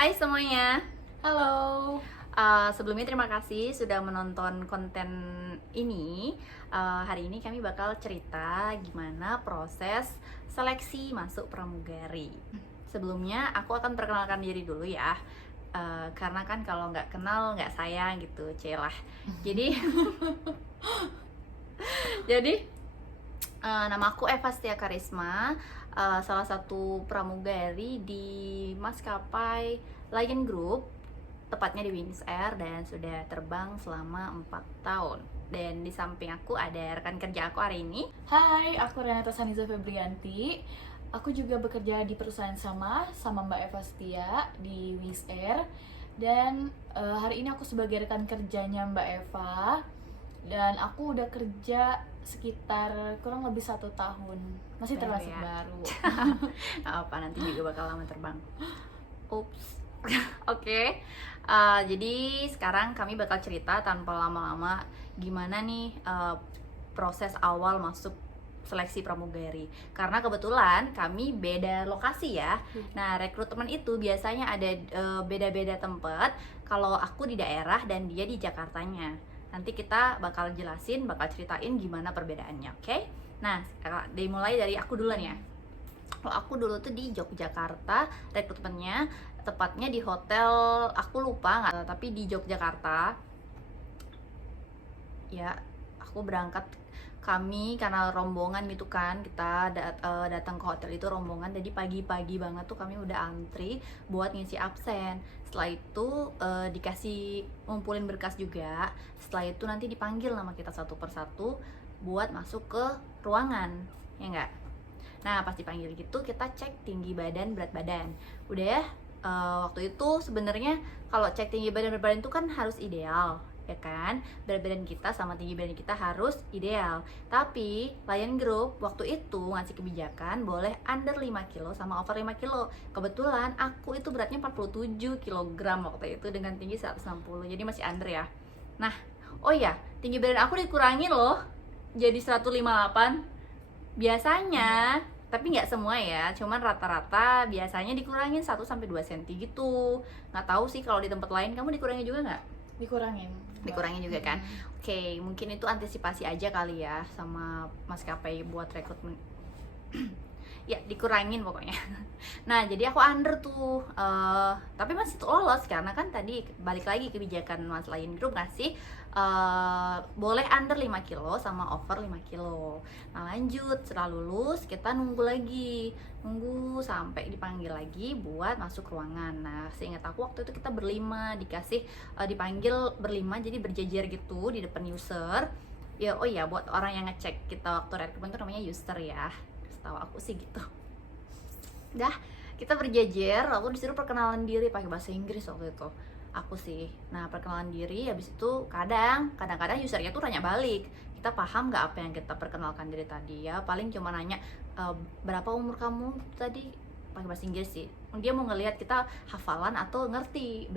Hai semuanya. Halo. Sebelumnya terima kasih sudah menonton konten ini. Hari ini kami bakal cerita gimana proses seleksi masuk pramugari. Sebelumnya aku akan perkenalkan diri dulu ya. Karena kan kalau nggak kenal nggak sayang gitu, celah. Jadi jadi nama aku Eva Setia Karisma, salah satu pramugari di maskapai Lion Group, tepatnya di Wings Air, dan sudah terbang selama 4 tahun. Dan di samping aku ada rekan kerja aku hari ini. Hai, aku Renata Saniza Febrianti. Aku juga bekerja di perusahaan sama Mbak Eva Setia di Wings Air. Dan hari ini aku sebagai rekan kerjanya Mbak Eva. Dan aku udah kerja sekitar kurang lebih 1 tahun. Masih Baru termasuk ya? baru. Apa nanti juga bakal lama terbang. Ups. Oke. Jadi sekarang kami bakal cerita tanpa lama-lama gimana nih proses awal masuk seleksi pramugari. Karena kebetulan kami beda lokasi ya. Nah, rekrutmen itu biasanya ada beda-beda tempat. Kalau aku di daerah dan dia di Jakartanya. Nanti kita bakal jelasin, bakal ceritain gimana perbedaannya, oke? Nah, dimulai dari aku duluan ya. Kalau aku dulu tuh di Yogyakarta, rekrutmennya tepatnya di hotel, aku lupa nggak, tapi di Yogyakarta. Ya, aku berangkat, kami karena rombongan gitu kan, kita datang ke hotel itu rombongan, jadi pagi-pagi banget tuh kami udah antri buat ngisi absen. Setelah itu dikasih ngumpulin berkas juga. Setelah itu nanti dipanggil nama kita satu persatu buat masuk ke ruangan, ya enggak? Nah, pas dipanggil gitu kita cek tinggi badan, berat badan. Udah ya, waktu itu sebenarnya kalau cek tinggi badan, berat badan itu kan harus ideal, ya kan? Berat badan kita sama tinggi badan kita harus ideal. Tapi Lion Group waktu itu ngasih kebijakan boleh under 5 kilo sama over 5 kilo. Kebetulan aku itu beratnya 47 kilogram waktu itu dengan tinggi 160. Jadi masih under ya. Nah, oh ya, tinggi badan aku dikurangin loh jadi 158 biasanya, tapi nggak semua ya, cuman rata-rata biasanya dikurangin 1 sampai 2 cm gitu. Nggak tahu sih kalau di tempat lain kamu dikurangin juga nggak? Dikurangin. Dikurangin juga kan? Oke, mungkin itu antisipasi aja kali ya sama maskapai buat rekrutmen. Ya dikurangin pokoknya. Nah, jadi aku under tuh, tapi masih lolos karena kan tadi balik lagi kebijakan Mas Lion Group ngasih boleh under 5 kilo sama over 5 kilo. Nah, lanjut setelah lulus kita nunggu lagi, nunggu sampai dipanggil lagi buat masuk ruangan. Nah, seingat aku waktu itu kita berlima, dikasih dipanggil berlima, jadi berjejer gitu di depan user ya. Oh iya, buat orang yang ngecek kita waktu rekrutmen itu namanya user ya, setahu aku sih gitu. Dah, kita berjejer, lalu disuruh perkenalan diri pakai bahasa Inggris waktu itu aku sih. Nah, perkenalan diri, habis itu kadang-kadang usernya tuh nanya balik, kita paham nggak apa yang kita perkenalkan diri tadi ya, paling cuma nanya berapa umur kamu tadi, pakai bahasa Inggris sih. Dia mau ngelihat kita hafalan atau ngerti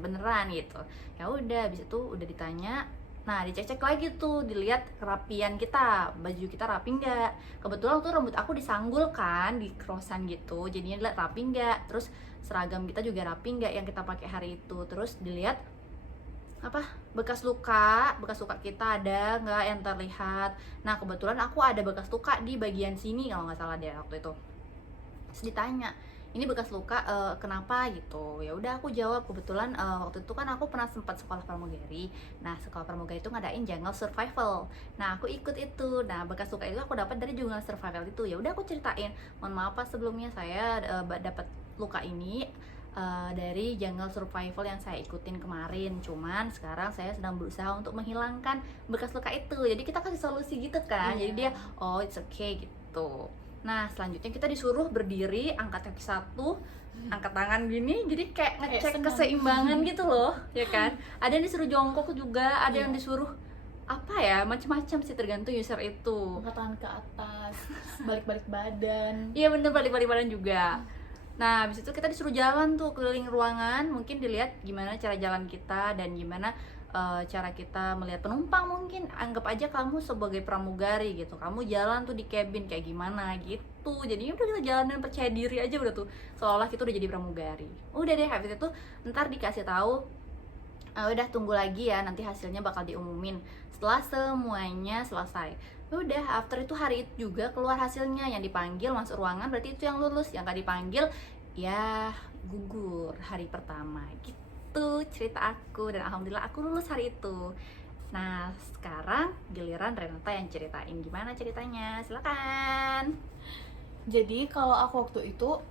beneran gitu. Ya udah, habis itu udah ditanya. Nah, dicek-cek lagi tuh, dilihat kerapian kita, baju kita rapi nggak. Kebetulan tuh rambut aku disanggul kan, di crossan gitu, jadinya dilihat rapi nggak. Terus seragam kita juga rapi nggak yang kita pakai hari itu. Terus dilihat apa, bekas luka kita ada nggak yang terlihat. Nah, kebetulan aku ada bekas luka di bagian sini kalau nggak salah deh waktu itu. Terus ditanya, ini bekas luka kenapa gitu. Ya udah, aku jawab kebetulan waktu itu kan aku pernah sempat sekolah pramugari. Nah, sekolah pramugari itu ngadain jungle survival. Nah, aku ikut itu. Nah, bekas luka itu aku dapat dari jungle survival itu. Ya udah, aku ceritain, mohon maaf Pak, sebelumnya saya dapat luka ini dari jungle survival yang saya ikutin kemarin. Cuman sekarang saya sedang berusaha untuk menghilangkan bekas luka itu. Jadi kita kasih solusi gitu kan. Jadi dia, oh it's okay gitu. Nah, selanjutnya kita disuruh berdiri, angkat kaki satu, angkat tangan gini, jadi kayak ngecek keseimbangan gitu loh, ya kan? Ada yang disuruh jongkok juga, ada yang disuruh apa ya, macam-macam sih, tergantung user itu. Angkat tangan ke atas, balik-balik badan. Iya bener, balik-balik badan juga. Nah, habis itu kita disuruh jalan tuh keliling ruangan, mungkin dilihat gimana cara jalan kita dan gimana cara kita melihat penumpang. Mungkin anggap aja kamu sebagai pramugari gitu, kamu jalan tuh di cabin kayak gimana gitu. Jadinya udah kita jalanin percaya diri aja udah tuh, seolah kita udah jadi pramugari. Udah deh, habis itu ntar dikasih tahu, udah tunggu lagi ya, nanti hasilnya bakal diumumin setelah semuanya selesai. Udah, after itu hari itu juga keluar hasilnya, yang dipanggil masuk ruangan berarti itu yang lulus, yang gak dipanggil ya gugur hari pertama gitu. Cerita aku, dan alhamdulillah aku lulus hari itu. Nah sekarang giliran Renata yang ceritain gimana ceritanya, silakan. Jadi kalau aku waktu itu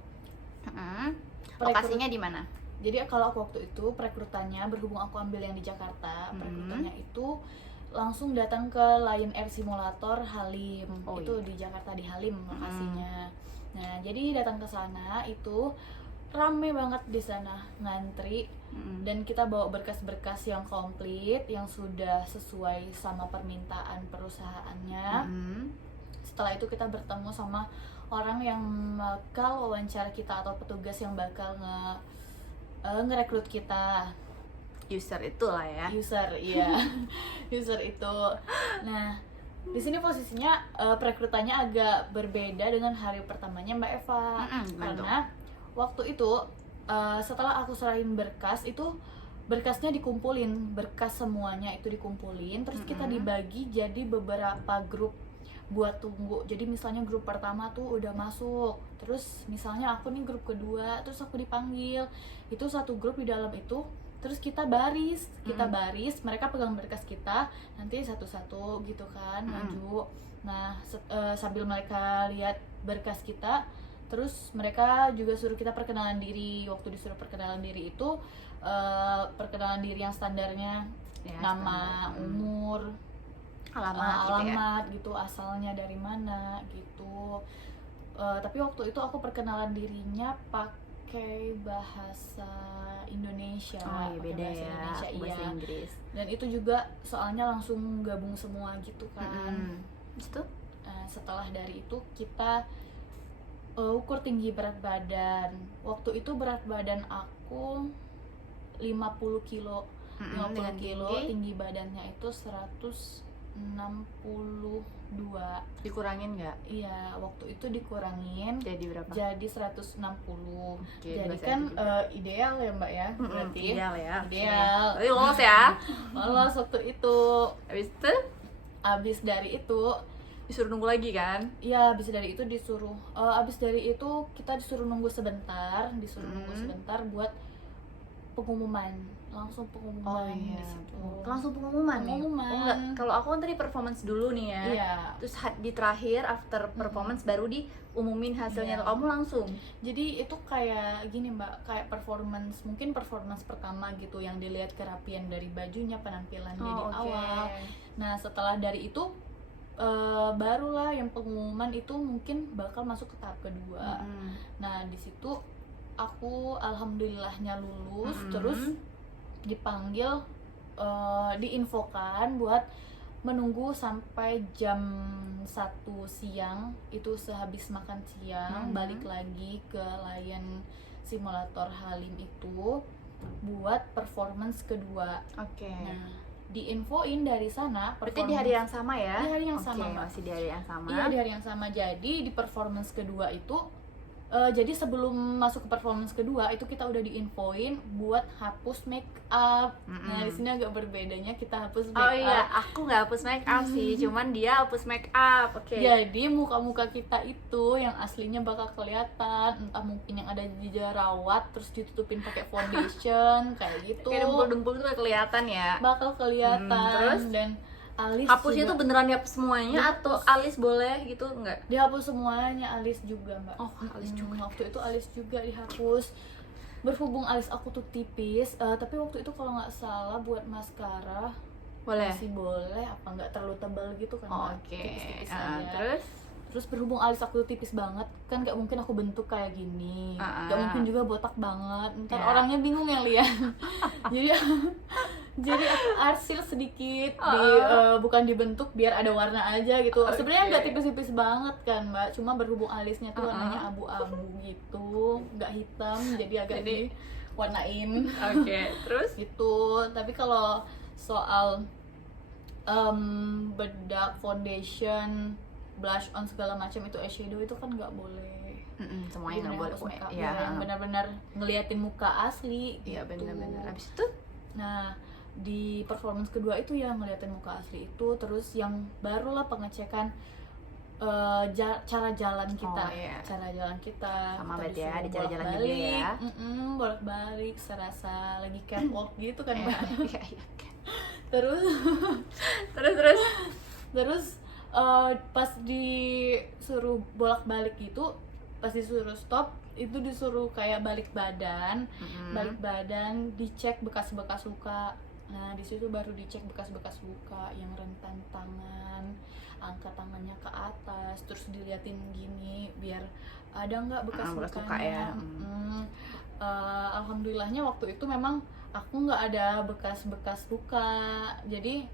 Lokasinya di mana? Jadi kalau aku waktu itu perekrutannya, berhubung aku ambil yang di Jakarta, perekrutannya itu langsung datang ke Lion Air Simulator Halim. Itu di Jakarta, di Halim lokasinya. Nah, jadi datang ke sana itu rame banget di sana, ngantri, dan kita bawa berkas-berkas yang komplit, yang sudah sesuai sama permintaan perusahaannya. Setelah itu kita bertemu sama orang yang bakal wawancara kita, atau petugas yang bakal ngerekrut kita. User itu lah ya. User, iya. User itu. Nah, di sini posisinya perekrutannya agak berbeda dengan hari pertamanya Mbak Eva. Karena waktu itu setelah aku serahin berkas itu, berkasnya dikumpulin, berkas semuanya itu dikumpulin, terus kita dibagi jadi beberapa grup buat tunggu. Jadi misalnya grup pertama tuh udah masuk, terus misalnya aku nih grup kedua, terus aku dipanggil, itu satu grup di dalam itu, terus kita baris, mereka pegang berkas kita, nanti satu-satu gitu kan maju. Nah sambil mereka lihat berkas kita, terus mereka juga suruh kita perkenalan diri. Waktu disuruh perkenalan diri itu perkenalan diri yang standarnya ya, nama, umur, alamat gitu, asalnya dari mana gitu. Tapi waktu itu aku perkenalan dirinya pakai bahasa Indonesia. Beda bahasa ya, Indonesia, bahasa Inggris. Dan itu juga soalnya langsung gabung semua gitu kan. Itu setelah dari itu kita ukur tinggi berat badan. Waktu itu berat badan aku 50 kilo. 50 kilo, tinggi badannya itu 162. Dikurangin nggak? Iya, waktu itu dikurangin. Jadi berapa? Jadi 160. Jadi kan ideal ya Mbak ya? Berarti ideal ya. Ideal. Tapi lolos ya? Lolos waktu itu. Habis dari itu disuruh nunggu lagi kan? Iya, habis dari itu kita disuruh nunggu sebentar, buat pengumuman. Langsung pengumuman di situ. Langsung pengumuman. Enggak. Kalau aku kan tadi performance dulu nih ya. Iya. Terus di terakhir after performance baru diumumin hasilnya. Kamu langsung. Jadi itu kayak gini Mbak, kayak performance, mungkin performance pertama gitu, yang dilihat kerapian dari bajunya, penampilannya di awal. Nah, setelah dari itu barulah yang pengumuman itu mungkin bakal masuk ke tahap kedua. Nah, di situ aku alhamdulillahnya lulus. Terus dipanggil, diinfokan buat menunggu sampai jam 1 siang, itu sehabis makan siang balik lagi ke Lion Simulator Halim itu buat performance kedua. Nah, diinfoin dari sana. Berarti di hari yang sama ya? Di hari yang sama, masih di hari yang sama. Iya, di hari yang sama. Jadi di performance kedua itu, jadi sebelum masuk ke performance kedua itu kita udah diinfoin buat hapus make up. Nah, di sini agak berbedanya, kita hapus make up. Oh iya, aku nggak hapus make up sih, cuman dia hapus make up. Jadi muka-muka kita itu yang aslinya bakal kelihatan, entah mungkin yang ada di jerawat terus ditutupin pakai foundation kayak gitu. Kayak dempul-dempul itu kelihatan ya. Bakal kelihatan. Terus dan alis hapusnya juga. tuh beneran dihapus semuanya atau alis boleh gitu enggak? Dihapus semuanya, alis juga Mbak. Alis juga. Waktu itu alis juga dihapus. Berhubung alis aku tuh tipis, tapi waktu itu kalau nggak salah buat maskara boleh. masih boleh, apa nggak terlalu tebal gitu kan. Tipis-tipis aja. Terus berhubung alis aku tuh tipis banget, kan nggak mungkin aku bentuk kayak gini, nggak mungkin juga botak banget, ntar orangnya bingung yang lihat. jadi aku arsil sedikit, bukan dibentuk biar ada warna aja gitu. Sebenarnya nggak tipis-tipis banget kan Mbak, cuma berhubung alisnya tuh warnanya abu-abu gitu, nggak hitam, jadi agak diwarnain. Terus gitu. Tapi kalau soal bedak, foundation, blush on segala macam itu eyeshadow itu kan nggak boleh. Semuanya nggak boleh pokoknya. Ya, yang benar-benar ngeliatin muka asli. Iya gitu. benar-benar. Abis itu Nah, di performance kedua itu ya ngeliatin muka asli itu, terus yang barulah pengecekan cara jalan kita, Oh, iya. cara jalan kita. Sama Kita berarti ya, disuruh di cara jalan juga bolak-balik, ya. bolak-balik, serasa lagi catwalk gitu kan, Iya, Mbak. iya, iya. Terus Terus terus pas disuruh bolak-balik gitu, pas disuruh stop itu disuruh kayak balik badan, dicek bekas-bekas luka. Nah di situ baru dicek bekas-bekas luka yang rentan tangan, angkat tangannya ke atas, terus diliatin gini biar ada nggak bekas bekas luka lukanya. ya. Alhamdulillahnya waktu itu memang aku nggak ada bekas-bekas luka, jadi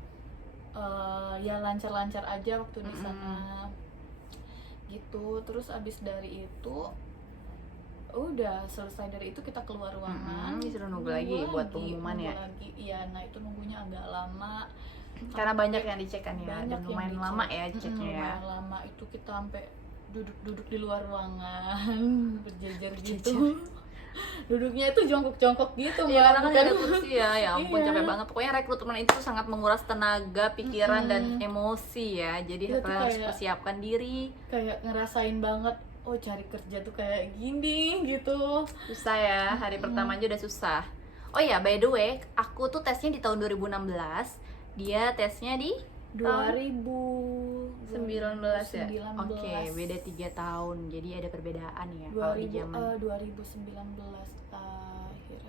ya lancar-lancar aja waktu di sana gitu. Terus abis dari itu udah selesai dari itu kita keluar ruangan. Disuruh nunggu lagi buat pengumuman ya. Iya, nah itu nunggunya agak lama Karena banyak yang dicek kan ya, dan yang lumayan dicek. lama ya ceknya ya. Lumayan lama itu kita sampai duduk di luar ruangan berjejer gitu. Duduknya itu jongkok-jongkok gitu, Iya, karena kan bukan- ada kursi ya, ya ampun Iya. capek banget. Pokoknya rekrutmen itu sangat menguras tenaga, pikiran, dan Mm-mm. emosi ya. Jadi Iya, tuh harus kayak- persiapkan diri. kayak ngerasain banget, oh cari kerja tuh kayak gini gitu. Susah ya, hari pertama aja udah susah. Oh ya, by the way, aku tuh tesnya di tahun 2016. Dia tesnya di 2019 19 ya? Oke, beda 3 tahun. Jadi ada perbedaan ya kalau di 2000, zaman 2019 akhir.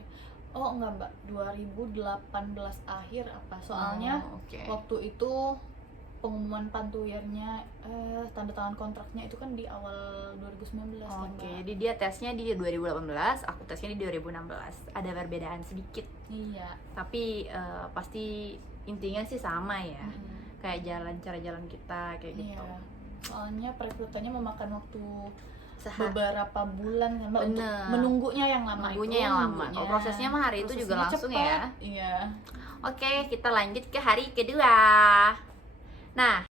Oh enggak, Mbak, 2018 akhir apa? Soalnya Oh, oke. waktu itu pengumuman pantuyernya, tanda tangan kontraknya itu kan di awal 2019 kan, Oke, Mbak. jadi dia tesnya di 2018, aku tesnya di 2016. Ada perbedaan sedikit, Iya. tapi pasti intinya sih sama ya. Mm-mm. Kayak cara jalan kita kayak gitu. Iya. Soalnya perekrutannya memakan waktu Sehari. beberapa bulan kan, Mbak, untuk Bener. menunggunya yang lama. Nunggunya yang lama. Oh, prosesnya mah hari itu juga langsung ya. Iya. Oke, kita lanjut ke hari kedua. Nah,